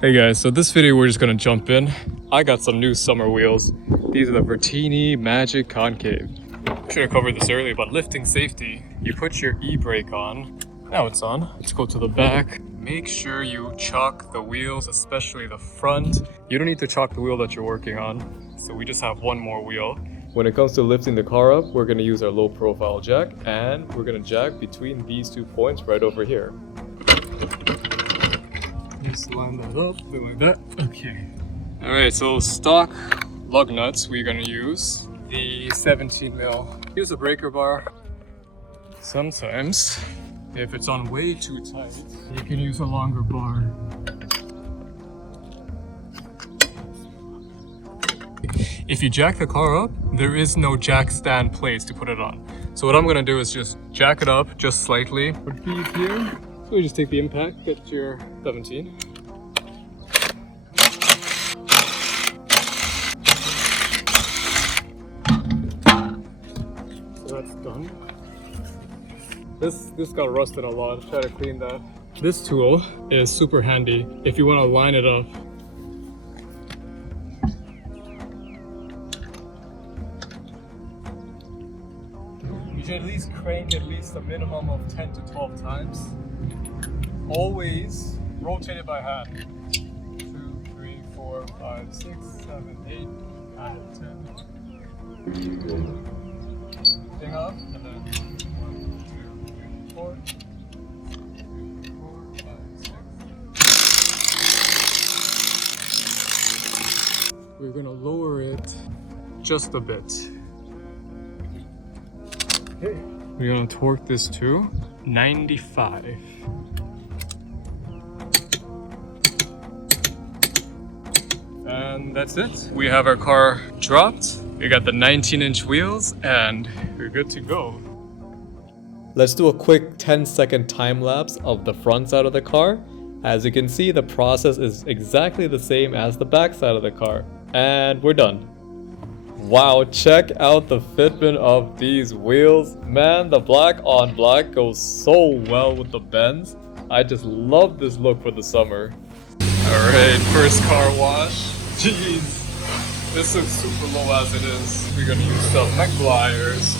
Hey guys, so this video we're just gonna jump in. I got some new summer wheels. These are the Vertini Magic Concave. Should have covered this earlier, but lifting safety. You put your e-brake on. Now it's on. Let's go to the back. Make sure you chalk the wheels, especially the front. You don't need to chalk the wheel that you're working on. So we just have one more wheel. When it comes to lifting the car up, we're gonna use our low profile jack, and we're gonna jack between these 2 points right over here. Just line that up, like that. Okay. All right, so stock lug nuts, we're gonna use the 17 mil. Here's a breaker bar. Sometimes, if it's on way too tight, you can use a longer bar. If you jack the car up, there is no jack stand place to put it on. So what I'm gonna do is just jack it up just slightly. Put these here. So you just take the impact, get to your 17. So that's done. This got rusted a lot. Try to clean that. This tool is super handy if you want to line it up. You should at least crank at least a minimum of 10 to 12 times. Always rotate it by hand. 2, 3, 4, 5, 6, 7, 8, 9, 10. Thing up, and then 1, 2, 3, 4. 3, 4, 5, 6. We're gonna lower it just a bit. Okay. We're gonna torque this to 95. And that's it. We have our car dropped. We got the 19-inch wheels and we're good to go. Let's do a quick 10-second time lapse of the front side of the car. As you can see, the process is exactly the same as the back side of the car. And we're done. Wow, check out the fitment of these wheels. Man, the black on black goes so well with the Benz. I just love this look for the summer. Alright, first car wash. Jeez, this looks super low as it is. We're gonna use some McGuire's.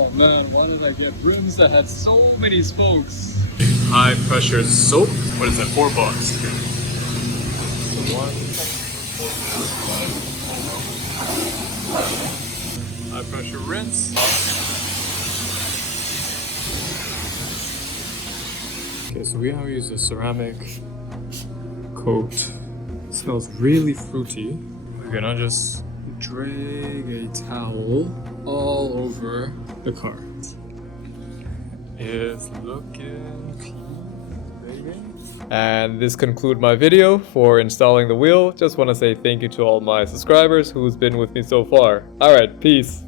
Oh man, why did I get rims that had so many spokes? High pressure soap. What is that? $4. High pressure rinse. Okay, so we now use a ceramic coat. It smells really fruity. We're gonna just drag a towel all over the car. It's looking clean, baby. And this concludes my video for installing the wheel. Just want to say thank you to all my subscribers who's been with me so far. Alright, peace.